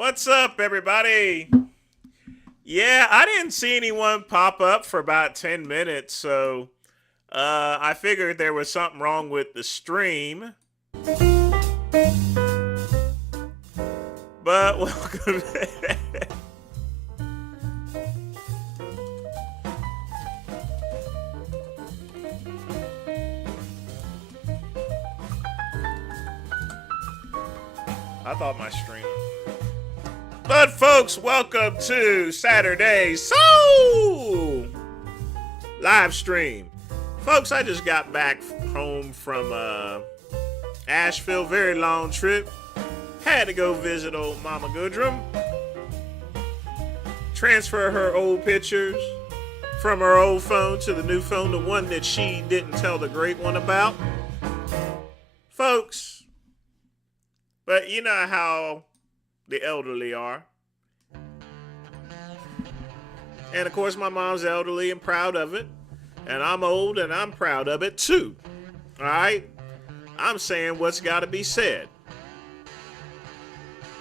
What's up, everybody? Yeah, I didn't see anyone pop up for about 10 minutes, so I figured there was something wrong with the stream. But welcome. I thought my stream. But folks, welcome to Saturday live stream. Folks, I just got back home from Asheville, very long trip. Had to go visit old Mama Goodrum. Transfer her old pictures from her old phone to the new phone, the one that she didn't tell the great one about. Folks, but you know how the elderly are. And of course, my mom's elderly and proud of it. And I'm old and I'm proud of it too. All right? I'm saying what's got to be said.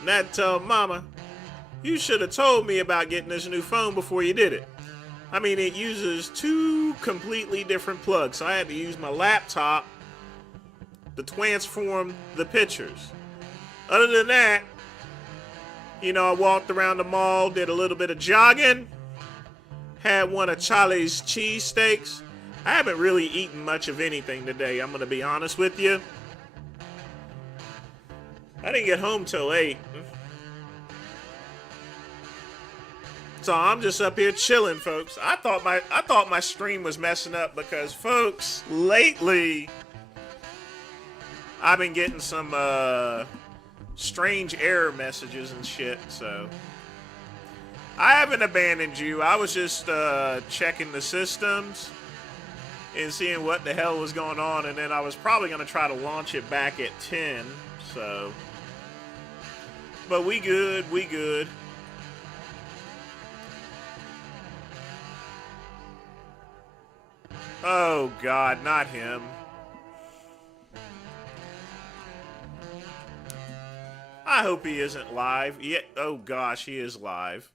And I tell Mama, you should have told me about getting this new phone before you did it. I mean, it uses two completely different plugs. So I had to use my laptop to transform the pictures. Other than that, you know, I walked around the mall, did a little bit of jogging, had one of Charlie's cheesesteaks. I haven't really eaten much of anything today, I'm going to be honest with you. I didn't get home till 8. So I'm just up here chilling, folks. I thought my stream was messing up because, folks, lately I've been getting some strange error messages and shit, so I haven't abandoned you. I was just checking the systems and seeing what the hell was going on, and then I was probably going to try to launch it back at 10, so. But we good. Oh, God, not him. I hope he isn't live. Yeah. Oh, gosh, he is live.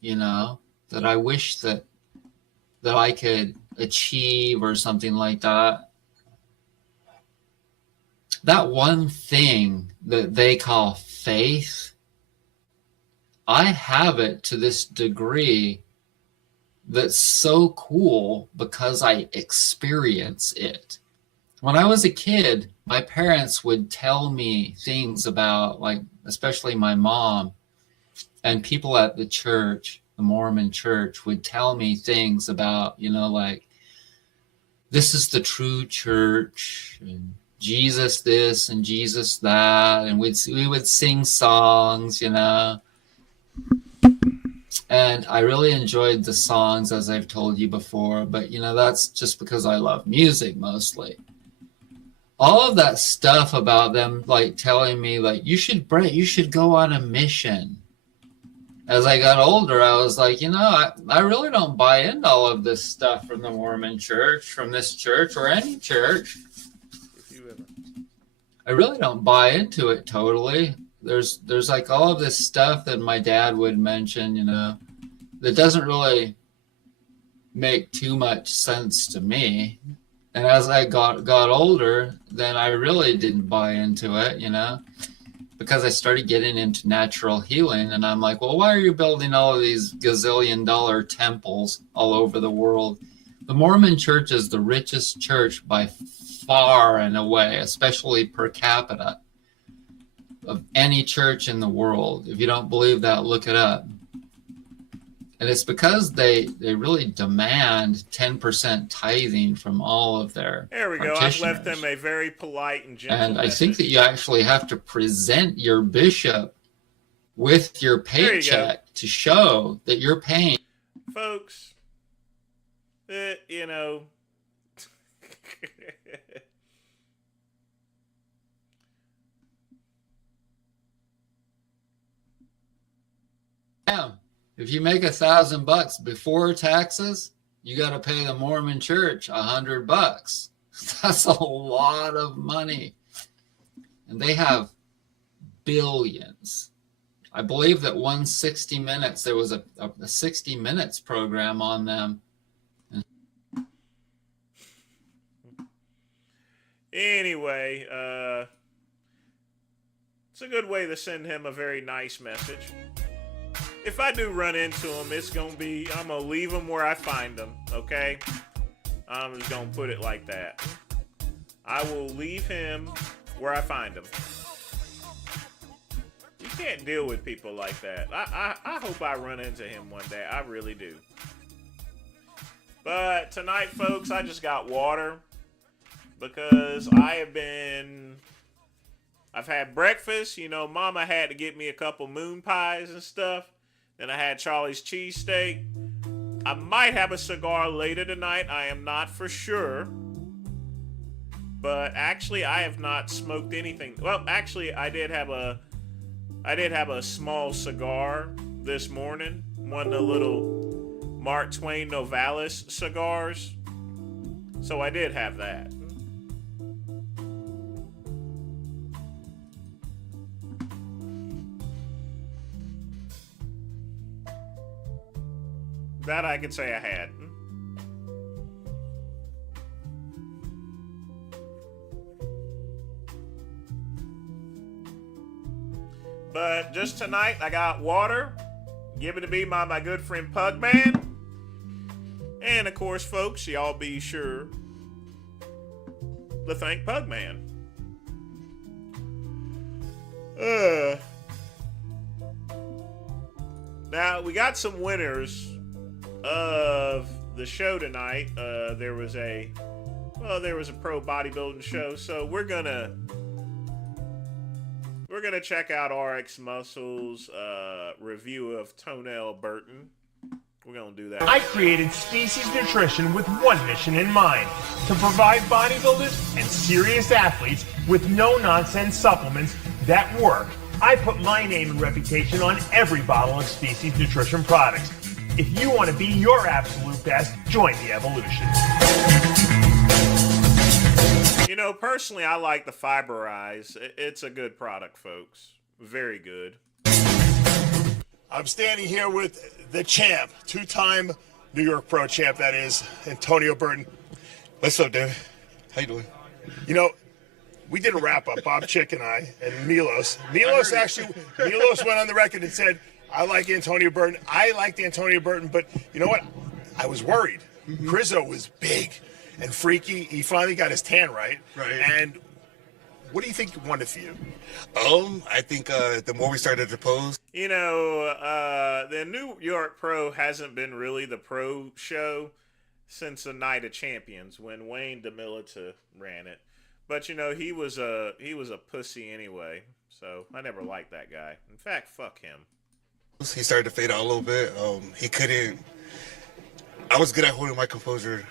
You know, that I wish that I could achieve or something like that. That one thing that they call faith, I have it to this degree that's so cool because I experience it. When I was a kid, my parents would tell me things about, like, especially my mom, and people at the church, the Mormon church, would tell me things about, you know, like, this is the true church, and Jesus this and Jesus that, and we would sing songs, you know. And I really enjoyed the songs, as I've told you before, but, you know, that's just because I love music mostly. All of that stuff about them, like, telling me, like, you should go on a mission. As I got older, I was like, you know, I really don't buy into all of this stuff from the Mormon church, from this church, or any church. I really don't buy into it totally. There's like all of this stuff that my dad would mention, you know, that doesn't really make too much sense to me. And as I got older, then I really didn't buy into it, you know, because I started getting into natural healing. And I'm like, well, why are you building all of these gazillion-dollar temples all over the world? The Mormon church is the richest church by far and away, especially per capita, of any church in the world. If you don't believe that, look it up. And it's because they really demand 10% tithing from all of their There we go. I've left them a very polite and gentle And I message. think that you actually have to present your bishop with your paycheck to show that you're paying. Folks, you know. Yeah. If you make $1,000 before taxes, you got to pay the Mormon church $100. That's a lot of money. And they have billions. I believe that 160 minutes, there was a 60 minutes program on them. Anyway, it's a good way to send him a very nice message. If I do run into him, I'm gonna leave him where I find him, okay? I'm just gonna put it like that. I will leave him where I find him. You can't deal with people like that. I hope I run into him one day. I really do. But tonight, folks, I just got water because I've had breakfast. You know, Mama had to get me a couple moon pies and stuff. Then I had Charlie's cheesesteak. I might have a cigar later tonight. I am not for sure. But actually, I have not smoked anything. Well, actually, I did have a small cigar this morning. One of the little Mark Twain Novalis cigars. So I did have that. That I could say I had. But just tonight, I got water given to me by my good friend Pugman. And of course, folks, y'all be sure to thank Pugman. Now, we got some winners of the show tonight. There was a pro bodybuilding show, so we're gonna check out RX Muscle's review of Tonell Burton. We're gonna do that. I created Species Nutrition with one mission in mind: to provide bodybuilders and serious athletes with no-nonsense supplements that work. I put my name and reputation on every bottle of Species Nutrition products. If you want to be your absolute best, join the evolution. You know, personally, I like the Fiberize. It's a good product, folks. Very good. I'm standing here with the champ, two-time New York Pro champ, that is, Antonio Burton. What's up, David? How you doing? You know, we did a wrap-up, Bob Chick and I, and Milos. Milos went on the record and said, I like Antonio Burton. I liked Antonio Burton, but you know what? I was worried. Crizzo was big and freaky. He finally got his tan right. Right. And what do you think won it for you? I think the more we started to pose. You know, the New York Pro hasn't been really the pro show since the Night of Champions when Wayne DeMilita ran it. But you know, he was a pussy anyway. So I never liked that guy. In fact, fuck him. He started to fade out a little bit. He couldn't. I was good at holding my composure.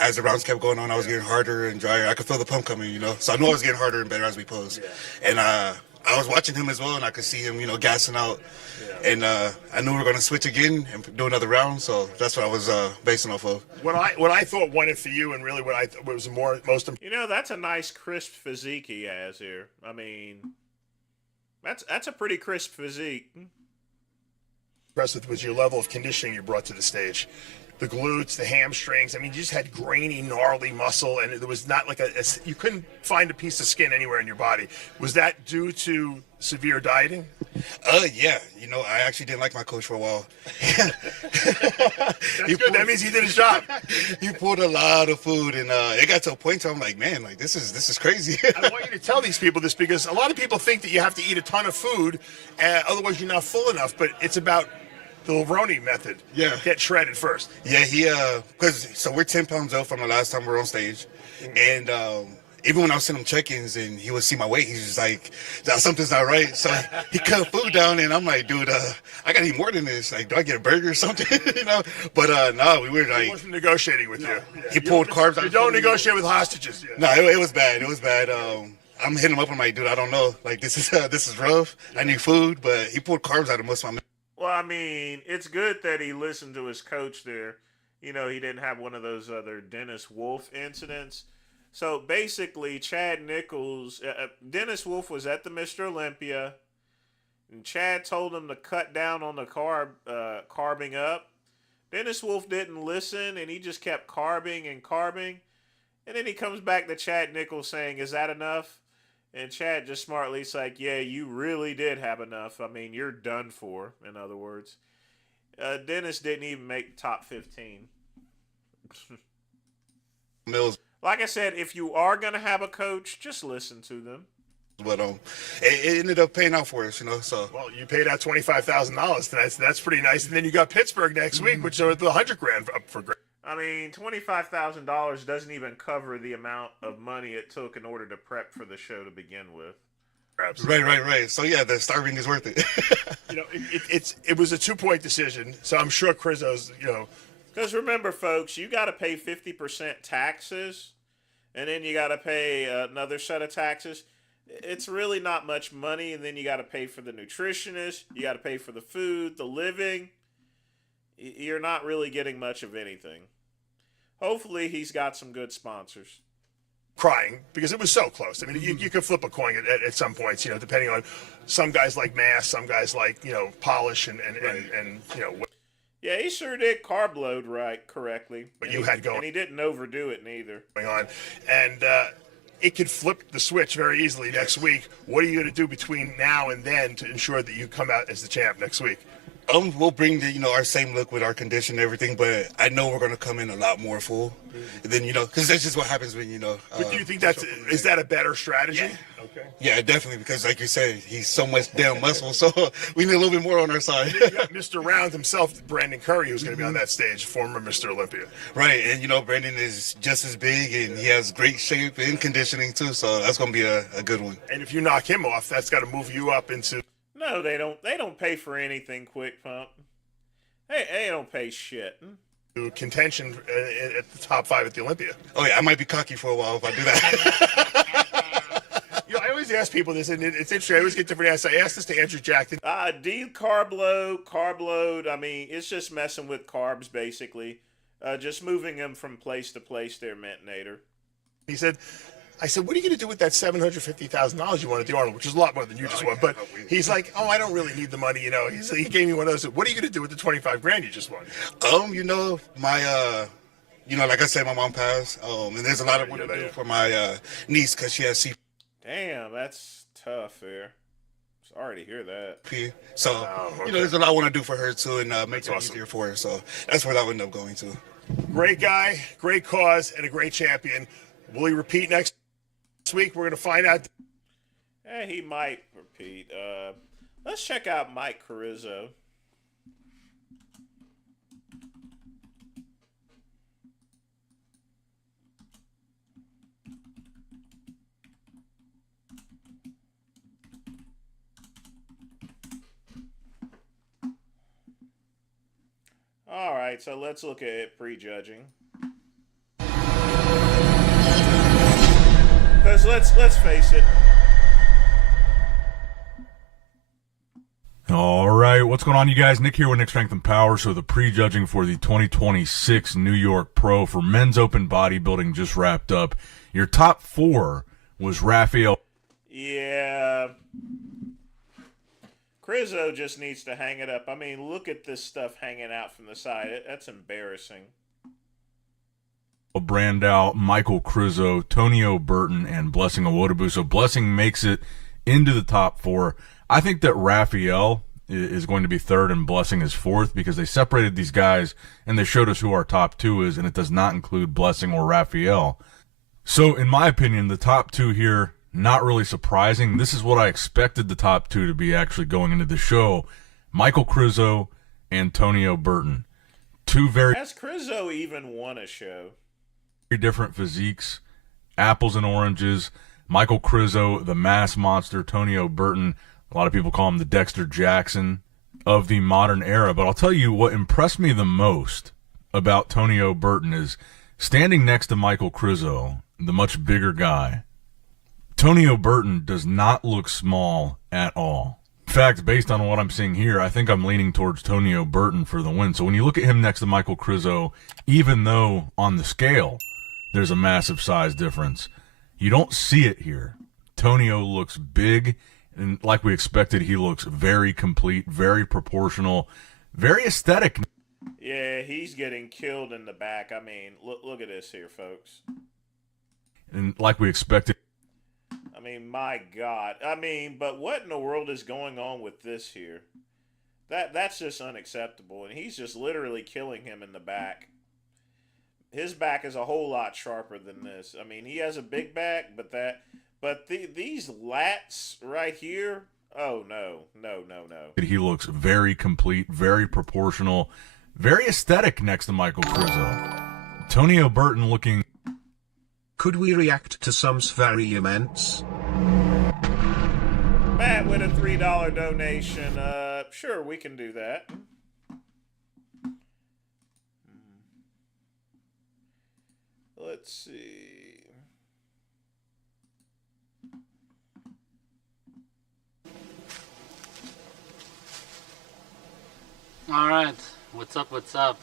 As the rounds kept going on, I was getting harder and drier. I could feel the pump coming, you know. So I knew I was getting harder and better as we posed. Yeah. And I was watching him as well, and I could see him, you know, gassing out. Yeah. And I knew we were going to switch again and do another round. So that's what I was basing off of. What I thought won it for you, and really what I thought was most important. You know, that's a nice crisp physique he has here. I mean, that's a pretty crisp physique. Impressive was your level of conditioning you brought to the stage. The glutes, the hamstrings. I mean, you just had grainy, gnarly muscle, and there was not like you couldn't find a piece of skin anywhere in your body. Was that due to severe dieting? Yeah. You know, I actually didn't like my coach for a while. That's good. That means he did his job. He pulled a lot of food, and it got to a point where I'm like, man, like this is crazy. I want you to tell these people this because a lot of people think that you have to eat a ton of food, otherwise you're not full enough. But it's about the Levrone method. Yeah. Get shredded first. Yeah, so we're 10 pounds up from the last time we were on stage. And even when I was sending him check-ins and he would see my weight, he's just like, something's not right. So he cut food down and I'm like, dude, I gotta eat more than this. Like, do I get a burger or something? You know? But no, we were like. He wasn't negotiating with you. He pulled carbs out. You don't negotiate with hostages. No, it was bad. It was bad. I'm hitting him up. I'm like, dude, I don't know. Like, this is rough. I need food. But he pulled carbs out of most of my. Well, I mean, it's good that he listened to his coach there. You know, he didn't have one of those other Dennis Wolf incidents. So basically, Chad Nichols, Dennis Wolf was at the Mr. Olympia. And Chad told him to cut down on the carbing up. Dennis Wolf didn't listen, and he just kept carbing and carbing. And then he comes back to Chad Nichols saying, "Is that enough?" And Chad just smartly's like, "Yeah, you really did have enough. I mean, you're done for," in other words. Dennis didn't even make top 15. Mills. Like I said, if you are going to have a coach, just listen to them. But it ended up paying out for us, you know. So Well, you paid out $25,000 tonight, so that's pretty nice. And then you got Pittsburgh next week, which are the $100,000 up for grabs. I mean, $25,000 doesn't even cover the amount of money it took in order to prep for the show to begin with. right. So yeah, the starving is worth it. You know, it was a 2-point decision, so I'm sure Crizzo's, you know. Because remember, folks, you got to pay 50% taxes, and then you got to pay another set of taxes. It's really not much money, and then you got to pay for the nutritionist, you got to pay for the food, the living. You're not really getting much of anything. Hopefully, he's got some good sponsors. Crying because it was so close. I mean, you could flip a coin at some points, you know, depending on some guys like Mass, some guys like, you know, Polish and you know. Yeah, he sure did carb load correctly. But you had going. And he didn't overdo it neither. On. And it could flip the switch very easily next week. What are you going to do between now and then to ensure that you come out as the champ next week? We'll bring our same look with our condition and everything, but I know we're gonna come in a lot more full. And then because that's just what happens when But do you think is that a better strategy? Yeah. Okay. Yeah, definitely, because like you said, he's so much damn muscle, so we need a little bit more on our side. You got Mr. Round himself, Brandon Curry, who's going to be on that stage, former Mr. Olympia. Right, and Brandon is just as big, and he has great shape and conditioning too, so that's gonna be a good one. And if you knock him off, that's got to move you up into. No, they don't. They don't pay for anything, Quick Pump. They don't pay shit. Contention at the top 5 at the Olympia. Oh yeah, I might be cocky for a while if I do that. I always ask people this, and it's interesting. I always get different answers. I asked this to Andrew Jackson. Carb load. I mean, it's just messing with carbs, basically. Just moving them from place to place, their metonator. I said, what are you going to do with that $750,000 you won at the Arnold, which is a lot more than you just won. But he's like, I don't really need the money, He gave me one of those. What are you going to do with the $25,000 you just won? My like I said, my mom passed. And there's a lot of work to do for my niece because she has CP. Damn, that's tough there. Sorry to hear that. So, there's a lot I want to do for her too, and make it easier for her. So that's where that would end up going to. Great guy, great cause, and a great champion. Will he repeat next week? We're going to find out. He might repeat. Let's check out Mike Carrizzo. All right, so let's look at prejudging. Because let's face it. All right, what's going on, you guys? Nick here with Nick Strength and Power. So the prejudging for the 2026 New York Pro for men's open bodybuilding just wrapped up. Your top 4 was Raphael. Yeah. Crizzo just needs to hang it up. I mean, look at this stuff hanging out from the side. That's embarrassing. Brandau, Michael Crizzo, Tonio Burton, and Blessing Awodabu. So Blessing makes it into the top 4. I think that Raphael is going to be 3rd and Blessing is 4th because they separated these guys and they showed us who our top 2 is, and it does not include Blessing or Raphael. So in my opinion, the top 2 here, not really surprising. This is what I expected the top 2 to be actually going into the show. Michael Crizzo and Tonio Burton. 2 very... Has Crizzo even won a show? Very different physiques, apples and oranges. Michael Crizzo, the mass monster. Tonio Burton, a lot of people call him the Dexter Jackson of the modern era. But I'll tell you what impressed me the most about Tonio Burton is standing next to Michael Crizzo, the much bigger guy. Tonio Burton does not look small at all. In fact, based on what I'm seeing here, I think I'm leaning towards Tonio Burton for the win. So when you look at him next to Michael Crizzo, even though on the scale there's a massive size difference, you don't see it here. Tonio looks big, And like we expected, he looks very complete, very proportional, very aesthetic. Yeah, he's getting killed in the back. I mean, look at this here, folks. And like we expected. I mean, my God. I mean, but what in the world is going on with this here? That's just unacceptable. And he's just literally killing him in the back. His back is a whole lot sharper than this. I mean, he has a big back, but these lats right here, oh no. He looks very complete, very proportional, very aesthetic next to Michael Krizo. Antonio Burton looking. Could we react to some variaments? Matt with a $3 donation. Sure, we can do that. Let's see. All right, what's up?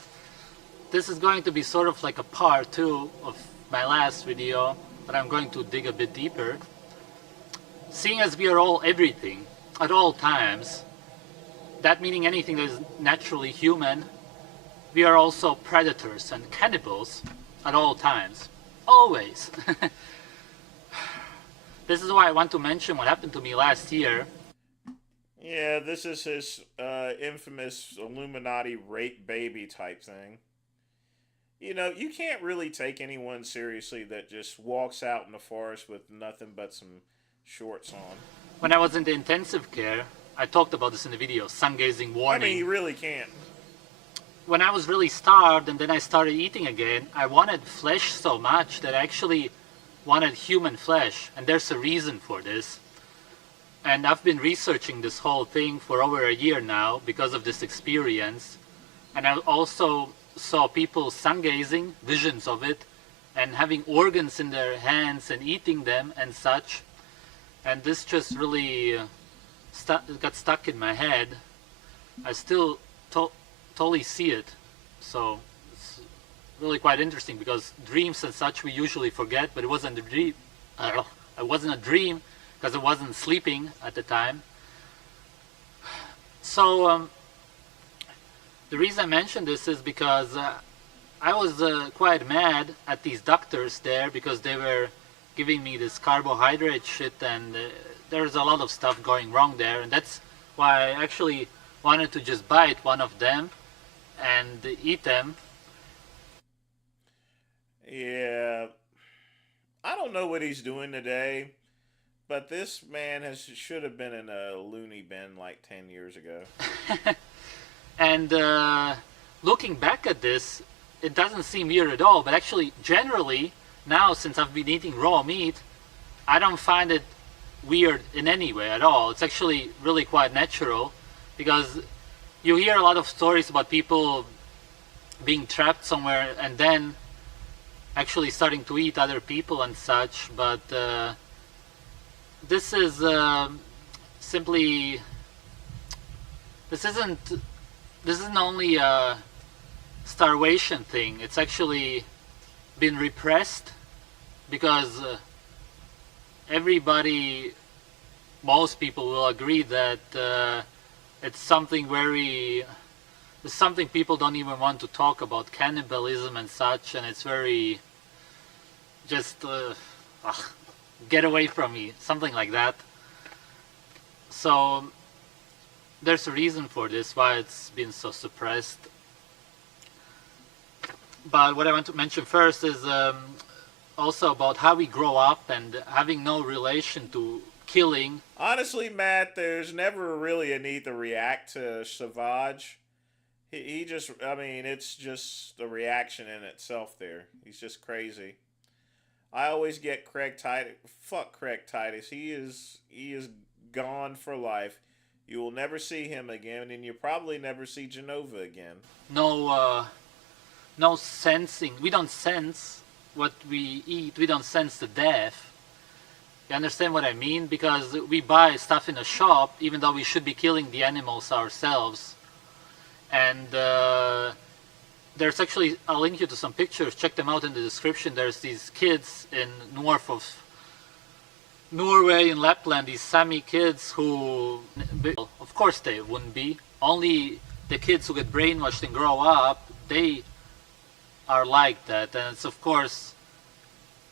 This is going to be sort of like a part 2 of my last video, but I'm going to dig a bit deeper. Seeing as we are all everything at all times, that meaning anything that is naturally human, we are also predators and cannibals at all times. Always. This is why I want to mention what happened to me last year. Yeah, this is his infamous Illuminati rape baby type thing. You know, you can't really take anyone seriously that just walks out in the forest with nothing but some shorts on. When I was in the intensive care, I talked about this in the video, sun gazing warning. I mean, you really can't. When I was really starved and then I started eating again, I wanted flesh so much that I actually wanted human flesh, and there's a reason for this. And I've been researching this whole thing for over a year now because of this experience. And I also saw people sun gazing, visions of it, and having organs in their hands and eating them and such. And this just really got stuck in my head. I still totally see it. So it's really quite interesting because dreams and such we usually forget, but it wasn't a dream. It wasn't a dream because I wasn't sleeping at the time. So the reason I mentioned this is because I was quite mad at these doctors there because they were giving me this carbohydrate shit, and there's a lot of stuff going wrong there, and that's why I actually wanted to just bite one of them and eat them. Yeah, I don't know what he's doing today, but this man should have been in a loony bin like 10 years ago. And looking back at this, it doesn't seem weird at all, but actually generally now, since I've been eating raw meat, I don't find it weird in any way at all. It's actually really quite natural, because you hear a lot of stories about people being trapped somewhere and then actually starting to eat other people and such, but this is simply, this isn't only a starvation thing. It's actually been repressed because most people will agree that it's something it's something people don't even want to talk about, cannibalism and such, and it's very just get away from me, something like that. So there's a reason for this, why it's been so suppressed. But what I want to mention first is also about how we grow up and having no relation to killing. Honestly, Matt, there's never really a need to react to Savage. He just, I mean, it's just a reaction in itself there. He's just crazy. I always get Craig Titus. Fuck Craig Titus. He is gone for life. You will never see him again, and you'll probably never see Genova again. No sensing. We don't sense what we eat. We don't sense the death. You understand what I mean? Because we buy stuff in a shop, even though we should be killing the animals ourselves. And there's actually, I'll link you to some pictures. Check them out in the description. There's these kids in north Norway and Lapland, these Sami kids who, of course they wouldn't be. Only the kids who get brainwashed and grow up, they are like that. And it's of course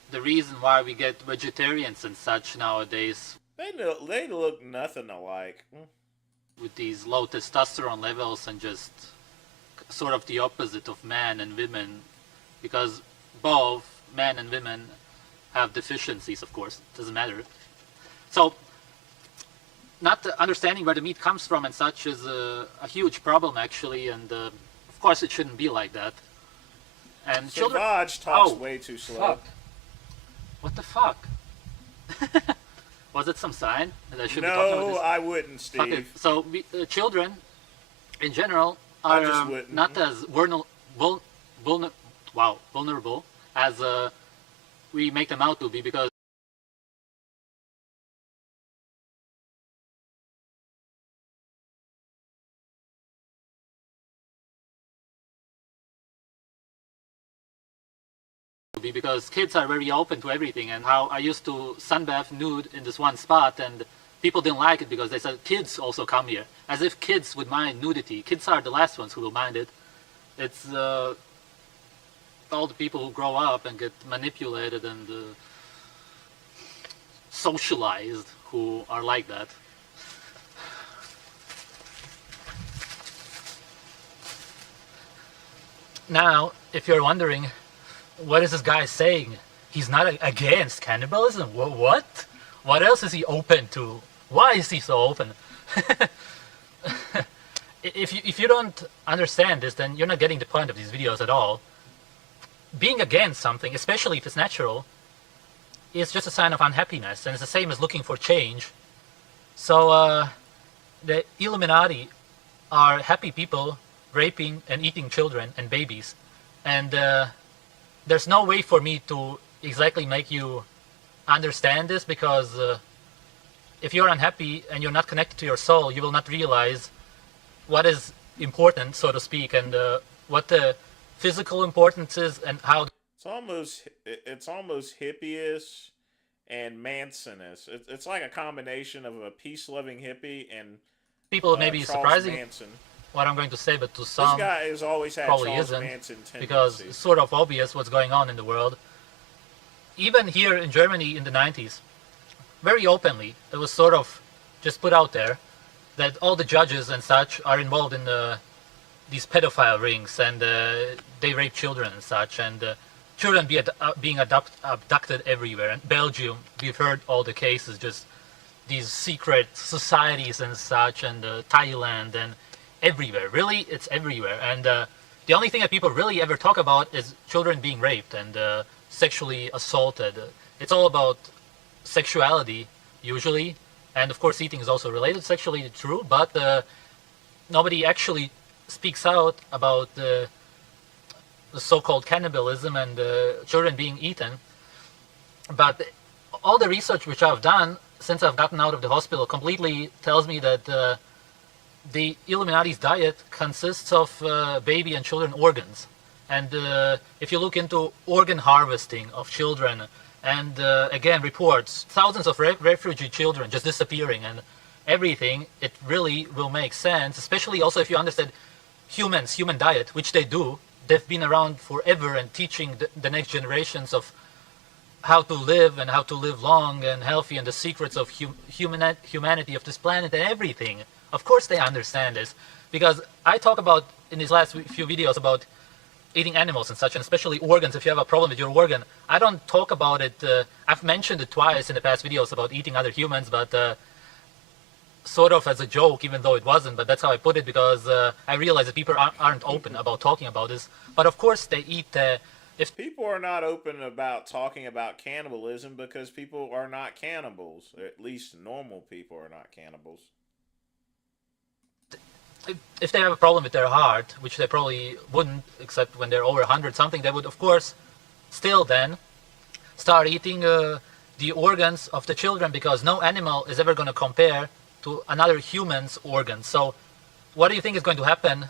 the reason why we get vegetarians and such nowadays. They look nothing alike. With these low testosterone levels and just sort of the opposite of men and women, because both men and women have deficiencies, of course, it doesn't matter. So not understanding where the meat comes from and such is a huge problem actually, and of course it shouldn't be like that. And So children... Vaj talks Oh, way too slow. fuck. What the fuck? Was it some sign that I should be talking about No, this? I wouldn't, Fuck it. Steve. So children, in general, I are just wouldn't. not as vulnerable as we make them out to be, because kids are very open to everything. And how I used to sunbath nude in this one spot, and people didn't like it because they said kids also come here, as if kids would mind nudity. Kids are the last ones who will mind it. It's all the people who grow up and get manipulated and socialized who are like that. Now, if you're wondering, what is this guy saying? He's not against cannibalism. What? What else is he open to? Why is he so open? If you don't understand this, then you're not getting the point of these videos at all. Being against something, especially if it's natural, is just a sign of unhappiness, and it's the same as looking for change. So the Illuminati are happy people raping and eating children and babies, and there's no way for me to exactly make you understand this, because if you're unhappy and you're not connected to your soul, you will not realize what is important, so to speak, and what the physical importance is, and how It's almost hippie-ish and Manson-ish. It's like a combination of a peace-loving hippie and people may be Charles surprising Manson. what I'm going to say, but to This some guy has always had probably Charles isn't, Manson tendencies. because it's sort of obvious what's going on in the world. Even here in Germany in the 90s, very openly, it was sort of just put out there that all the judges and such are involved in these pedophile rings, and they rape children and such, and children being abducted everywhere. In Belgium, we've heard all the cases, just these secret societies and such, and Thailand, and everywhere. Really, it's everywhere. And the only thing that people really ever talk about is children being raped and sexually assaulted. It's all about sexuality, usually. And of course, eating is also related sexually, true, but nobody actually speaks out about the so-called cannibalism and children being eaten. But all the research which I've done since I've gotten out of the hospital completely tells me that the Illuminati's diet consists of baby and children organs. And if you look into organ harvesting of children, and again reports thousands of refugee children just disappearing and everything, it really will make sense, especially also if you understand human diet, which they do. They've been around forever and teaching the next generations of how to live and how to live long and healthy, and the secrets of humanity of this planet and everything. Of course they understand this, because I talk about in these last few videos about eating animals and such, and especially organs. If you have a problem with your organ, I don't talk about it. I've mentioned it twice in the past videos about eating other humans, but sort of as a joke, even though it wasn't, but that's how I put it, because I realize that people aren't open about talking about this. But of course they eat, if People are not open about talking about cannibalism because people are not cannibals. Or at least normal people are not cannibals. if they have a problem with their heart, which they probably wouldn't, except when they're over 100 something, they would of course still then start eating the organs of the children, because no animal is ever going to compare to another human's organs. So what do you think is going to happen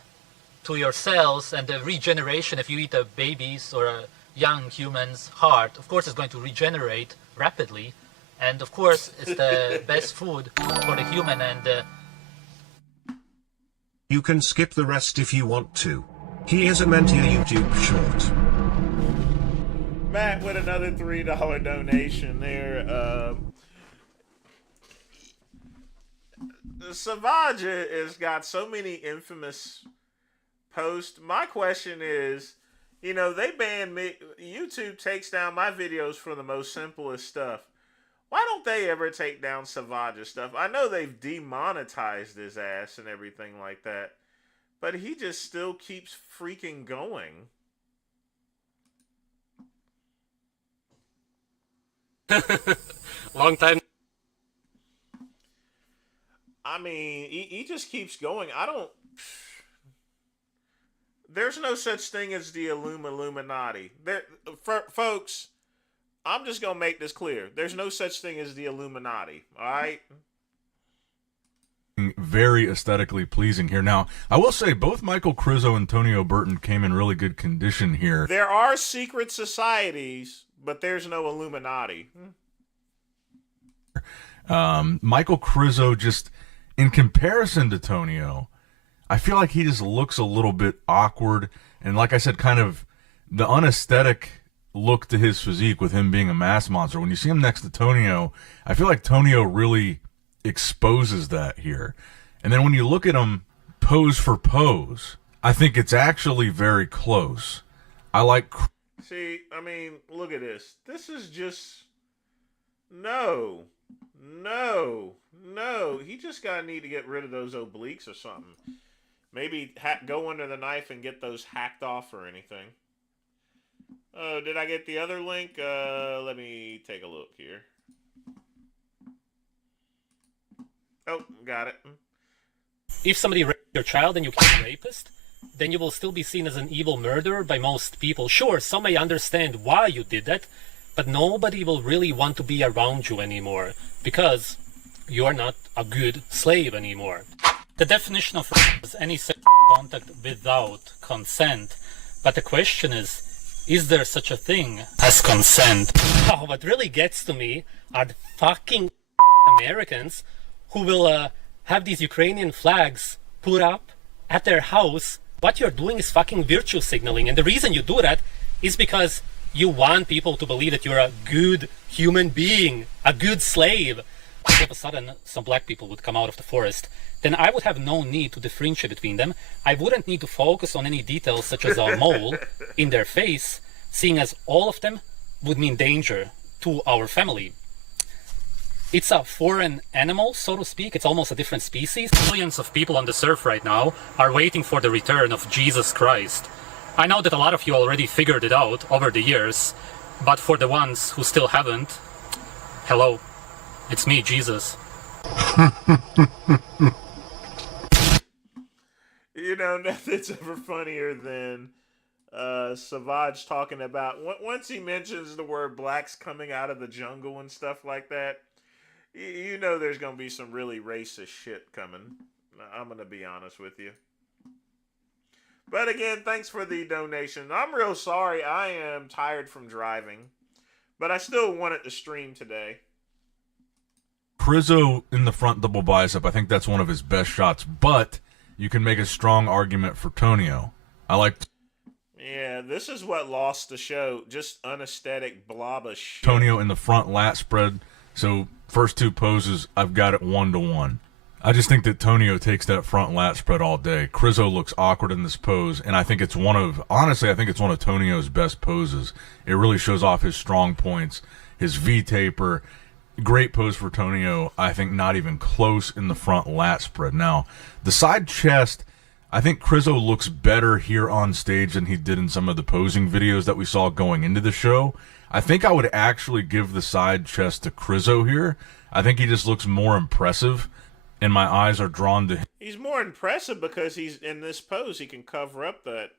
to your cells and the regeneration if you eat a baby's or a young human's heart? Of course it's going to regenerate rapidly, And of course, it's the best food for the human. And You can skip the rest if you want to. Here's a Mentia YouTube short. Matt with another $3 donation there. Savage has got so many infamous posts. My question is, you know, they banned me. YouTube takes down my videos for the most simplest stuff. Why don't they ever take down Savage's stuff? I know they've demonetized his ass and everything like that, but he just still keeps freaking going. long time. I mean, he just keeps going. There's no such thing as the Illuminati. Folks, I'm just going to make this clear. There's no such thing as the Illuminati, all right? Very aesthetically pleasing here. Now, I will say both Michael Krizo and Antonio Burton came in really good condition here. There are secret societies, but there's no Illuminati. Michael Krizo, just in comparison to Tonio, I feel like he just looks a little bit awkward. And like I said, kind of the unaesthetic look to his physique with him being a mass monster. When you see him next to Tonio, I feel like Tonio really exposes that here. And then when you look at him pose for pose, I think it's actually very close. I like... See, I mean, look at this. This is just... No. He just gotta need to get rid of those obliques or something. Maybe go under the knife and get those hacked off or anything. Oh, did I get the other link? Let me take a look here. Oh, got it. If somebody raped your child and you kill a rapist, then you will still be seen as an evil murderer by most people. Sure, some may understand why you did that, but nobody will really want to be around you anymore, because you are not a good slave anymore. The definition of rape is any sexual contact without consent, but the question is there such a thing as consent? Oh, what really gets to me are the fucking Americans who will have these Ukrainian flags put up at their house. What you're doing is fucking virtue signaling, and the reason you do that is because you want people to believe that you're a good human being, a good slave. If all of a sudden some black people would come out of the forest, then I would have no need to differentiate between them. I wouldn't need to focus on any details such as a mole in their face, seeing as all of them would mean danger to our family. It's a foreign animal, so to speak. It's almost a different species. Millions of people on this earth right now are waiting for the return of Jesus Christ. I know that a lot of you already figured it out over the years, but for the ones who still haven't, hello, it's me, Jesus. You know, nothing's ever funnier than Savage talking about, once he mentions the word blacks coming out of the jungle and stuff like that, you know there's going to be some really racist shit coming. I'm going to be honest with you. But again, thanks for the donation. I'm real sorry. I am tired from driving, but I still wanted to stream today. Krizo in the front double bicep, I think that's one of his best shots, but you can make a strong argument for Tonio. I like... Yeah, this is what lost the show. Just unaesthetic blob of shit. Tonio in the front lat spread. So first two poses, I've got it 1-to-1. I just think that Tonio takes that front lat spread all day. Krizo looks awkward in this pose, and I think it's honestly, I think it's one of Tonio's best poses. It really shows off his strong points, his V-taper. Great pose for Tonio. I think not even close in the front lat spread. Now, the side chest, I think Krizo looks better here on stage than he did in some of the posing videos that we saw going into the show. I think I would actually give the side chest to Krizo here. I think he just looks more impressive, and my eyes are drawn to him. He's more impressive because he's in this pose. He can cover up that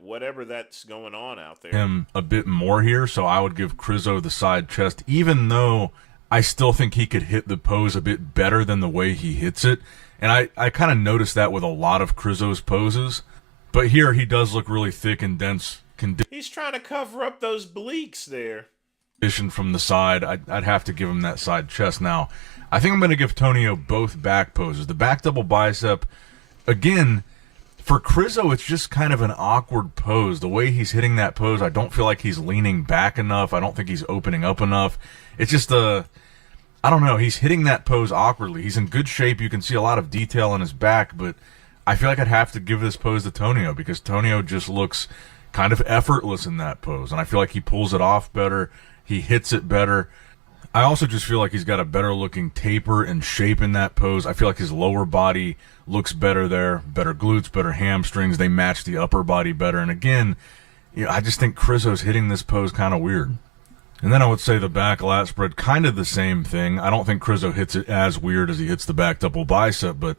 whatever that's going on out there. Him a bit more here, so I would give Krizo the side chest, even though I still think he could hit the pose a bit better than the way he hits it. And I kind of noticed that with a lot of Krizo's poses. But here he does look really thick and dense. He's trying to cover up those bleaks there. from the side, I'd have to give him that side chest. Now, I think I'm going to give Tonio both back poses. The back double bicep, again, for Crizzo, it's just kind of an awkward pose. The way he's hitting that pose, I don't feel like he's leaning back enough. I don't think he's opening up enough. It's just I don't know. He's hitting that pose awkwardly. He's in good shape. You can see a lot of detail on his back, but I feel like I'd have to give this pose to Tonio because Tonio just looks kind of effortless in that pose, and I feel like he pulls it off better. He hits it better. I also just feel like he's got a better looking taper and shape in that pose. I feel like his lower body looks better there, better glutes, better hamstrings. They match the upper body better. And again, I just think Crizzo's hitting this pose kind of weird. And then I would say the back lat spread, kind of the same thing. I don't think Crizzo hits it as weird as he hits the back double bicep, but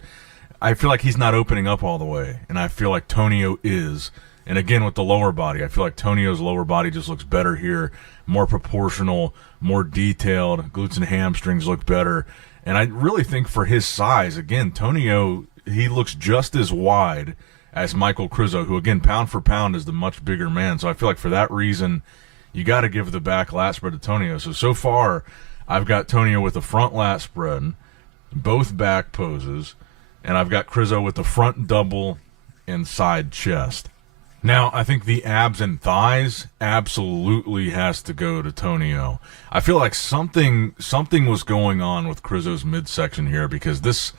I feel like he's not opening up all the way, and I feel like Tonio is. And again, with the lower body, I feel like Tonio's lower body just looks better here, more proportional, more detailed. Glutes and hamstrings look better. And I really think for his size, again, Tonio, he looks just as wide as Michael Crizzo, who, again, pound for pound is the much bigger man. So I feel like for that reason, you got to give the back lat spread to Tonio. So far, I've got Tonio with the front lat spread, both back poses, and I've got Crizzo with the front double and side chest. Now, I think the abs and thighs absolutely has to go to Tonio. I feel like something was going on with Crizzo's midsection here because this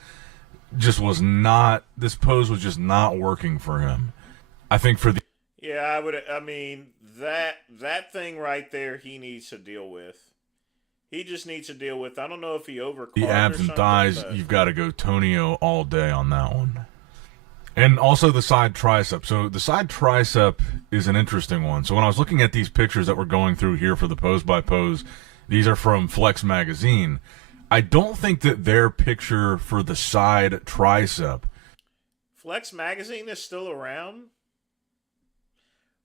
pose was just not working for him. I think for the... Yeah, I mean, that thing right there he needs to deal with. He just needs to deal with, I don't know if he overcarved the abs and thighs, but... you've got to go Tonio all day on that one. And also the side tricep. So the side tricep is an interesting one. So when I was looking at these pictures that we're going through here for the pose by pose, these are from Flex Magazine. I don't think that their picture for the side tricep. Flex Magazine is still around?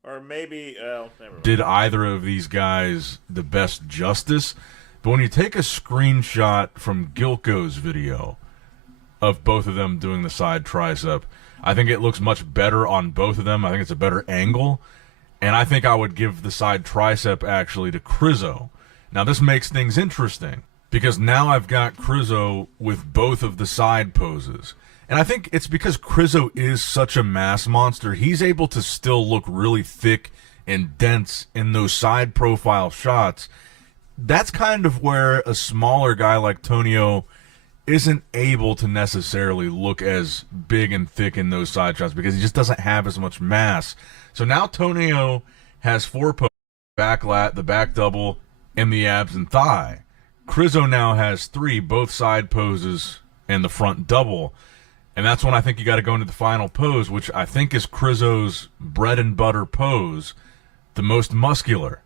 Or maybe, never mind. Did either of these guys the best justice? But when you take a screenshot from Gilko's video of both of them doing the side tricep, I think it looks much better on both of them. I think it's a better angle. And I think I would give the side tricep actually to Crizzo. Now, this makes things interesting because now I've got Crizzo with both of the side poses. And I think it's because Crizzo is such a mass monster. He's able to still look really thick and dense in those side profile shots. That's kind of where a smaller guy like Tonio isn't able to necessarily look as big and thick in those side shots because he just doesn't have as much mass. So now Tonio has 4 poses, back lat, the back double, and the abs and thigh. Crizzo now has 3, both side poses and the front double. And that's when I think you got to go into the final pose, which I think is Crizzo's bread and butter pose, the most muscular.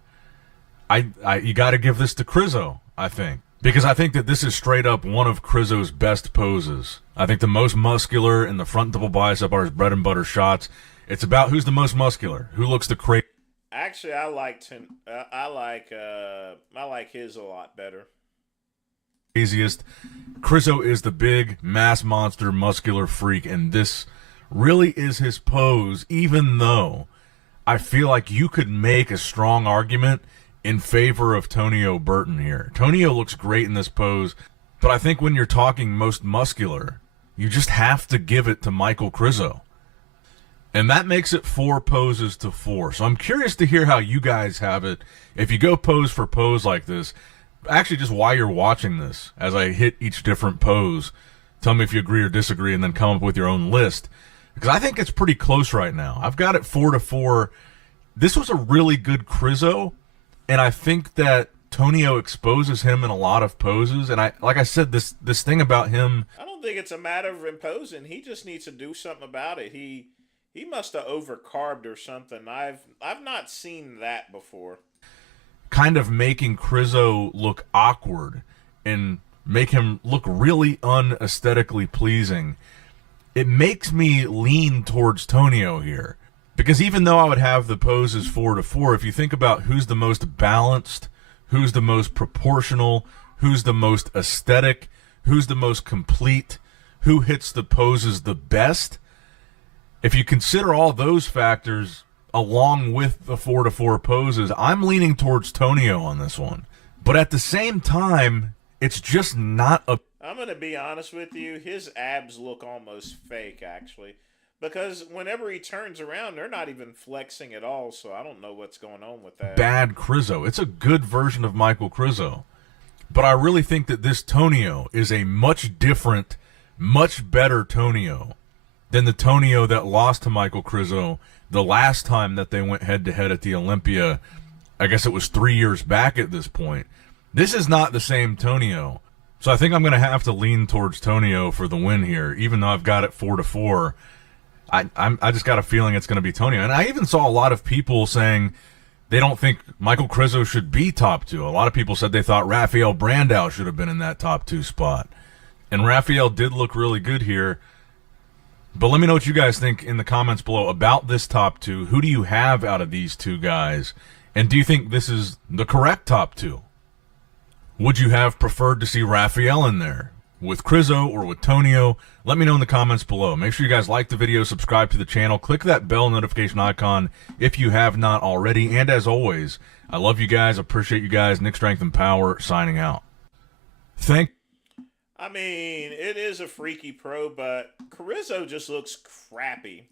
You got to give this to Crizzo, I think. Because I think that this is straight up one of Crizzo's best poses. I think the most muscular and the front double bicep are his bread and butter shots. It's about who's the most muscular, who looks the crazy. Actually, I like his a lot better. Craziest. Crizzo is the big mass monster, muscular freak, and this really is his pose. Even though I feel like you could make a strong argument in favor of Tonio Burton here. Tonio looks great in this pose, but I think when you're talking most muscular, you just have to give it to Michael Crizzo. And that makes it 4 poses to 4. So I'm curious to hear how you guys have it. If you go pose for pose like this, actually just while you're watching this, as I hit each different pose, tell me if you agree or disagree and then come up with your own list. Because I think it's pretty close right now. I've got it 4 to 4. This was a really good Crizzo. And I think that Tonio exposes him in a lot of poses. And like I said, this thing about him... I don't think it's a matter of imposing. He just needs to do something about it. He must have overcarbed or something. I've not seen that before. Kind of making Crizzo look awkward and make him look really unaesthetically pleasing. It makes me lean towards Tonio here. Because even though I would have the poses 4 to 4, if you think about who's the most balanced, who's the most proportional, who's the most aesthetic, who's the most complete, who hits the poses the best, if you consider all those factors along with the 4 to 4 poses, I'm leaning towards Tonio on this one. But at the same time, it's just not a... I'm going to be honest with you. His abs look almost fake, actually. Because whenever he turns around, they're not even flexing at all, so I don't know what's going on with that. bad Crizzo. It's a good version of Michael Crizzo. But I really think that this Tonio is a much different, much better Tonio than the Tonio that lost to Michael Crizzo the last time that they went head-to-head at the Olympia. I guess it was 3 years back at this point. This is not the same Tonio. So I think I'm going to have to lean towards Tonio for the win here, even though I've got it 4-4. I just got a feeling it's going to be Tonio. And I even saw a lot of people saying they don't think Michael Crizzo should be top 2. A lot of people said they thought Rafael Brandao should have been in that top 2 spot. And Rafael did look really good here. But let me know what you guys think in the comments below about this top 2. Who do you have out of these two guys? And do you think this is the correct top 2? Would you have preferred to see Rafael in there with Crizzo or with Tonio? Let me know in the comments below. Make sure you guys like the video, subscribe to the channel, click that bell notification icon if you have not already. And as always, I love you guys, appreciate you guys. Nick Strength and Power signing out. I mean, it is a freaky pro, but Crizzo just looks crappy.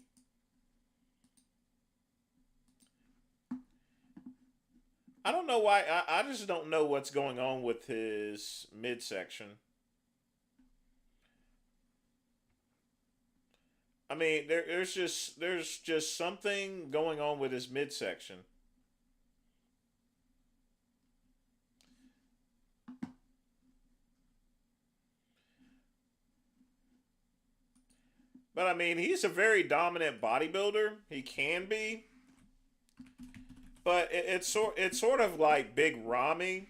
I don't know why. I just don't know what's going on with his midsection. I mean, there's just something going on with his midsection. But I mean, he's a very dominant bodybuilder. He can be. But it's sort of like Big Ramy.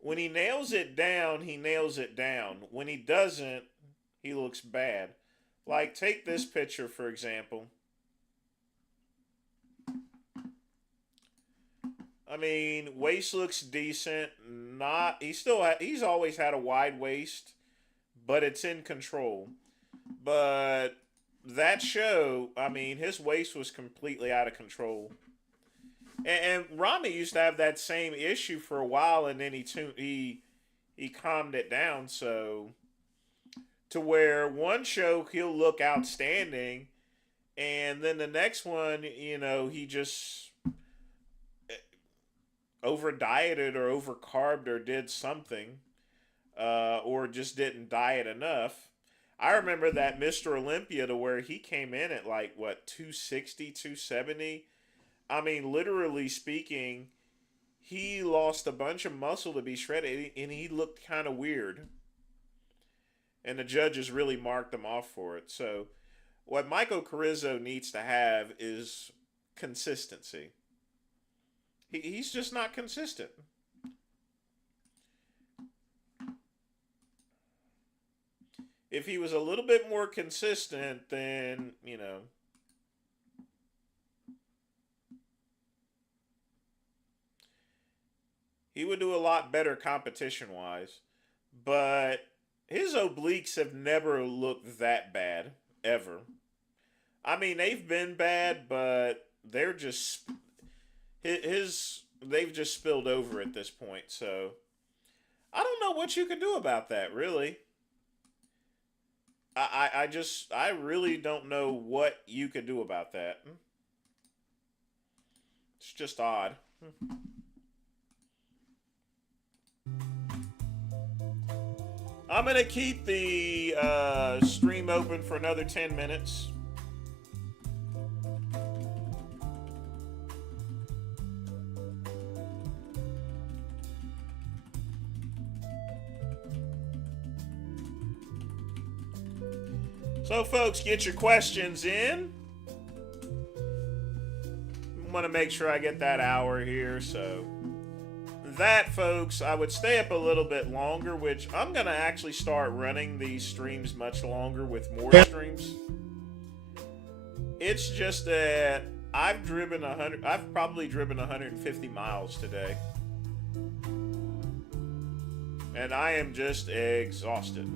When he nails it down, he nails it down. When he doesn't, he looks bad. Like, take this picture, for example. I mean, waist looks decent. He's always had a wide waist, but it's in control. But that show, I mean, his waist was completely out of control. And Ramy used to have that same issue for a while, and then he calmed it down, so to where one show he'll look outstanding, and then the next one, you know, he just over dieted or over carbed or did something, or just didn't diet enough. I remember that Mr. Olympia, to where he came in at like what, 260, 270. I mean, literally speaking, he lost a bunch of muscle to be shredded, and he looked kind of weird. And the judges really marked him off for it. So, what Michael Crizzo needs to have is consistency. He's just not consistent. If he was a little bit more consistent, then, you know, he would do a lot better competition-wise. But his obliques have never looked that bad, ever. I mean, they've been bad, but they're just... they've just spilled over at this point, so... I don't know what you can do about that, really. I really don't know what you could do about that. It's just odd. I'm going to keep the stream open for another 10 minutes. So, folks, get your questions in. I want to make sure I get that hour here, so... That, folks, I would stay up a little bit longer, which I'm going to actually start running these streams much longer with more streams. It's just that I've probably driven 150 miles today. And I am just exhausted.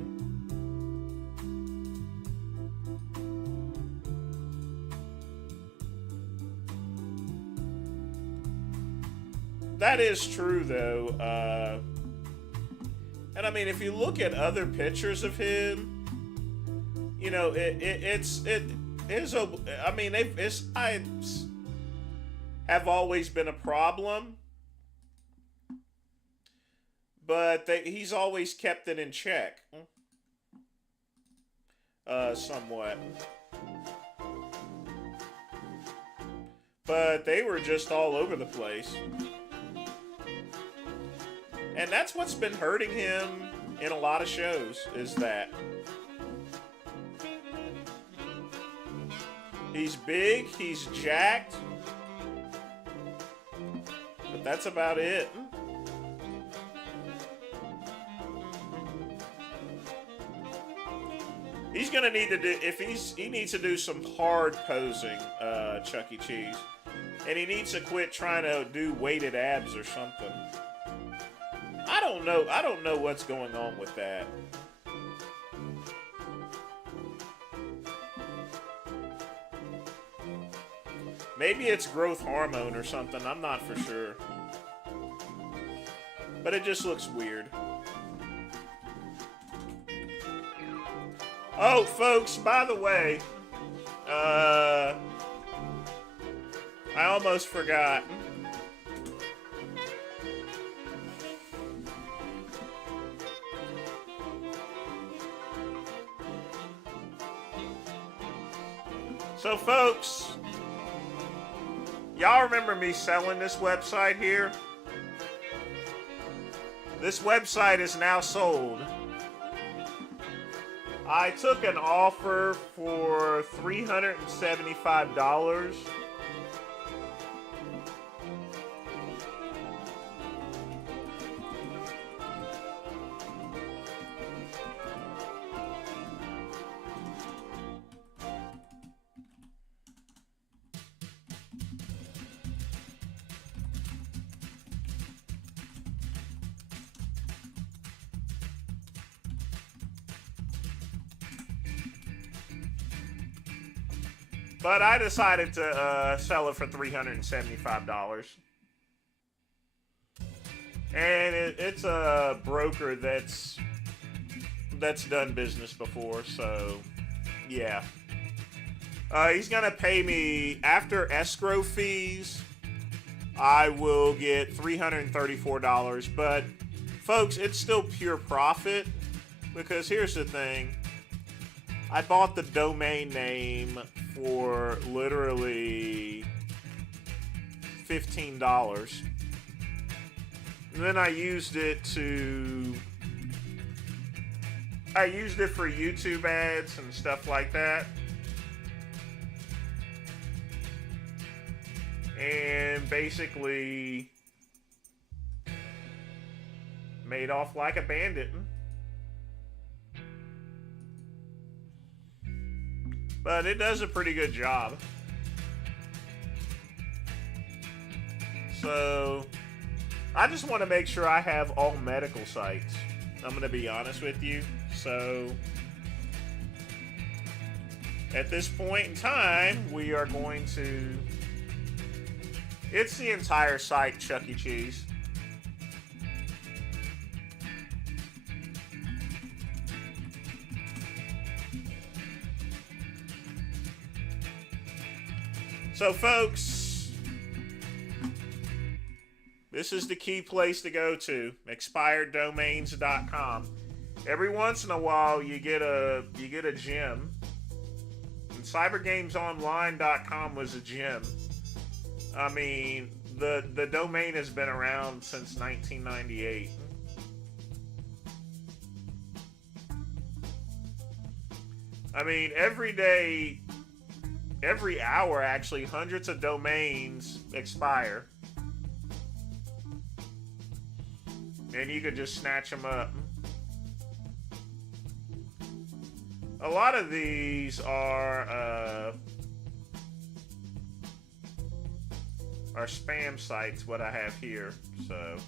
that is true though. And I mean, if you look at other pictures of him, you know, I mean, it's have always been a problem, but he's always kept it in check, somewhat. But they were just all over the place. And that's what's been hurting him in a lot of shows, is that he's big, he's jacked, but that's about it. He's gonna need to do, he needs to do some hard posing, Chuck E. Cheese. And he needs to quit trying to do weighted abs or something. I don't know what's going on with that. Maybe it's growth hormone or something, I'm not for sure. But it just looks weird. Oh, folks, by the way, I almost forgot. So, folks, y'all remember me selling this website here? This website is now sold. I took an offer for $375. But I decided to sell it for $375. And it's a broker that's done business before, so yeah. He's gonna pay me after escrow fees. I will get $334, but folks, it's still pure profit, because here's the thing. I bought the domain name for literally $15. And then I used it for YouTube ads and stuff like that. And basically made off like a bandit. But it does a pretty good job. So, I just want to make sure I have all medical sites. I'm going to be honest with you. So, at this point in time, we are going to... It's the entire site, Chuck E. Cheese. So, folks, this is the key place to go to, expireddomains.com. Every once in a while, you get a gem. And cybergamesonline.com was a gem. I mean, the domain has been around since 1998. I mean, every day, every hour, actually, hundreds of domains expire. And you could just snatch them up. A lot of these are spam sites, what I have here. So,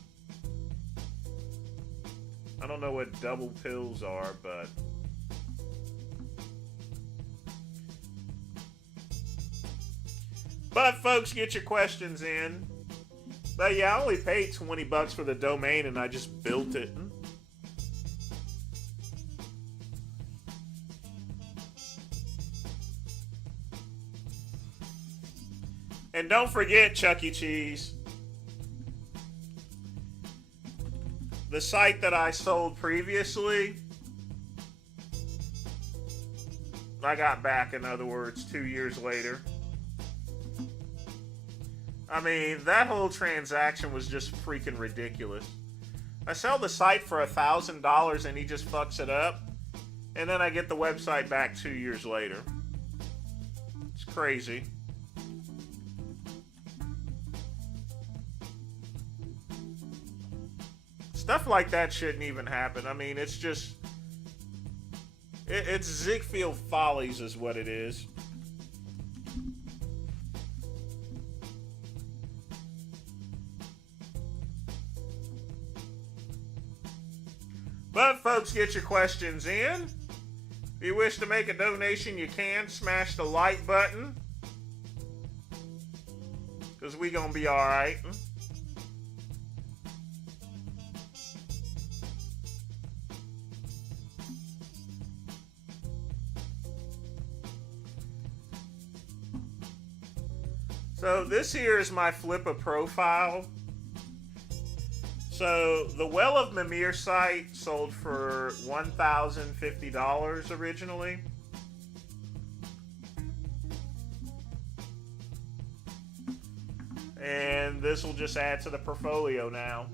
I don't know what double pills are, but... But, folks, get your questions in. But yeah, I only paid $20 for the domain and I just built it. And don't forget, Chuck E. Cheese, the site that I sold previously, I got back, in other words, 2 years later. I mean, that whole transaction was just freaking ridiculous. I sell the site for $1,000 and he just fucks it up. And then I get the website back 2 years later. It's crazy. Stuff like that shouldn't even happen. I mean, it's just... It's Ziegfeld Follies is what it is. But folks, get your questions in. If you wish to make a donation, you can. Smash the like button. Because we gonna be alright. So this here is my Flippa profile. So the Well of Mimir site sold for $1,050 originally. And this will just add to the portfolio now.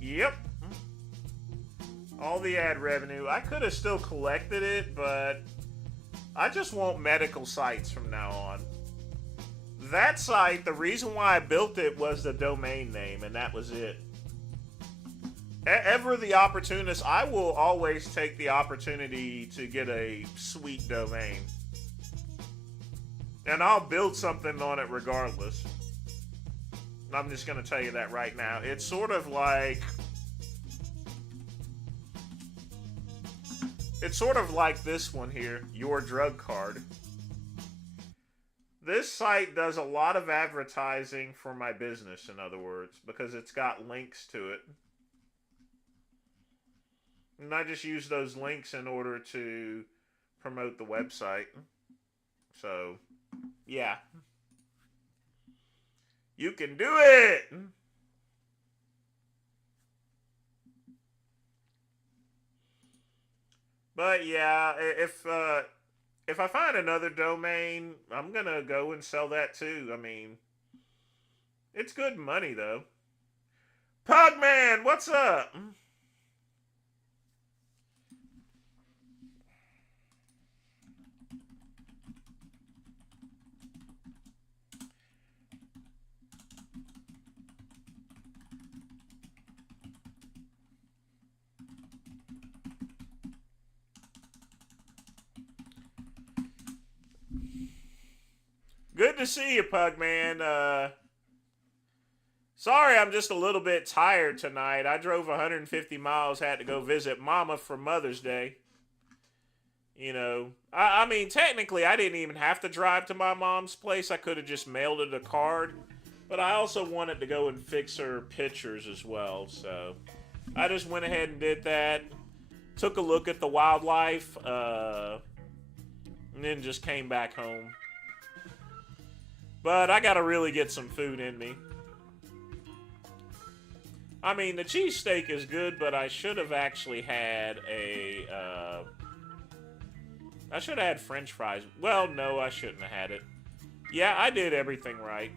Yep. All the ad revenue. I could have still collected it, but I just want medical sites from now on. That site, the reason why I built it was the domain name, and that was it. Ever the opportunist, I will always take the opportunity to get a sweet domain. And I'll build something on it regardless. I'm just going to tell you that right now. It's sort of like... It's sort of like this one here, Your Drug Card. This site does a lot of advertising for my business, in other words, because it's got links to it. And I just use those links in order to promote the website. So, yeah. You can do it! But yeah, if I find another domain, I'm gonna go and sell that too. I mean, it's good money though. Pugman, what's up? Good to see you, Pugman. Sorry, I'm just a little bit tired tonight. I drove 150 miles, had to go visit Mama for Mother's Day. You know, I mean, technically, I didn't even have to drive to my mom's place. I could have just mailed her the card. But I also wanted to go and fix her pictures as well. So I just went ahead and did that. Took a look at the wildlife. And then just came back home. But I gotta really get some food in me. I mean, the cheesesteak is good, but I should have actually had a, I should have had French fries. Well, no, I shouldn't have had it. Yeah, I did everything right.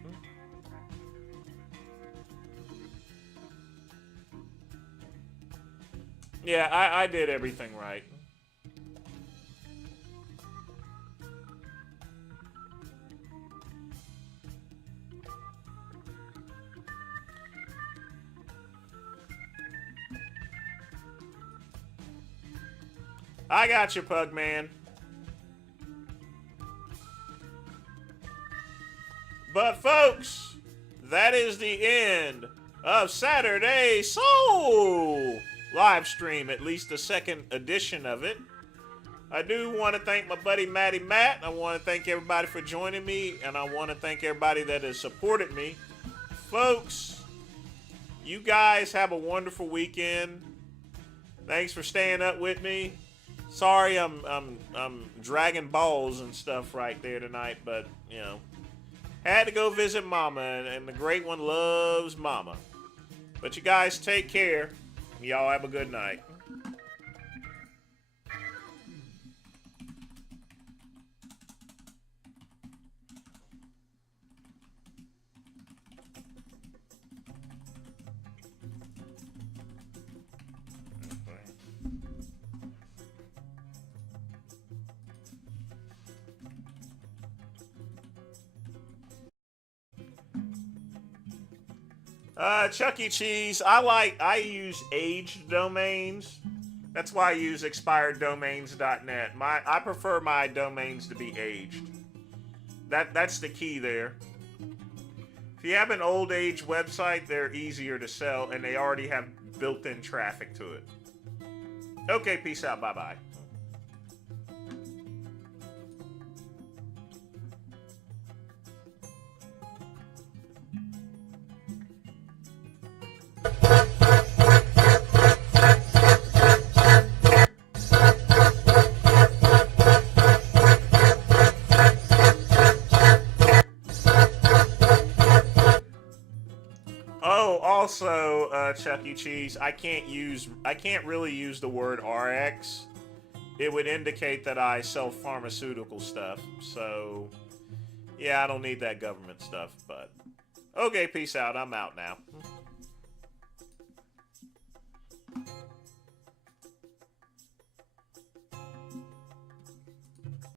Yeah, I did everything right. I got you, Pugman. But folks, that is the end of Saturday Soul live stream, at least the second edition of it. I do want to thank my buddy Matty Matt. I want to thank everybody for joining me, and I want to thank everybody that has supported me. Folks, you guys have a wonderful weekend. Thanks for staying up with me. Sorry I'm dragging balls and stuff right there tonight, but, you know, had to go visit Mama, and the great one loves Mama. But you guys take care. Y'all have a good night. Chuck E. Cheese, I use aged domains. That's why I use expireddomains.net. I prefer my domains to be aged. That's the key there. If you have an old age website, they're easier to sell, and they already have built-in traffic to it. Okay, peace out, bye-bye. Oh, also, Chuck E. Cheese, I can't really use the word RX. It would indicate that I sell pharmaceutical stuff. So, yeah, I don't need that government stuff, but okay, peace out. I'm out now.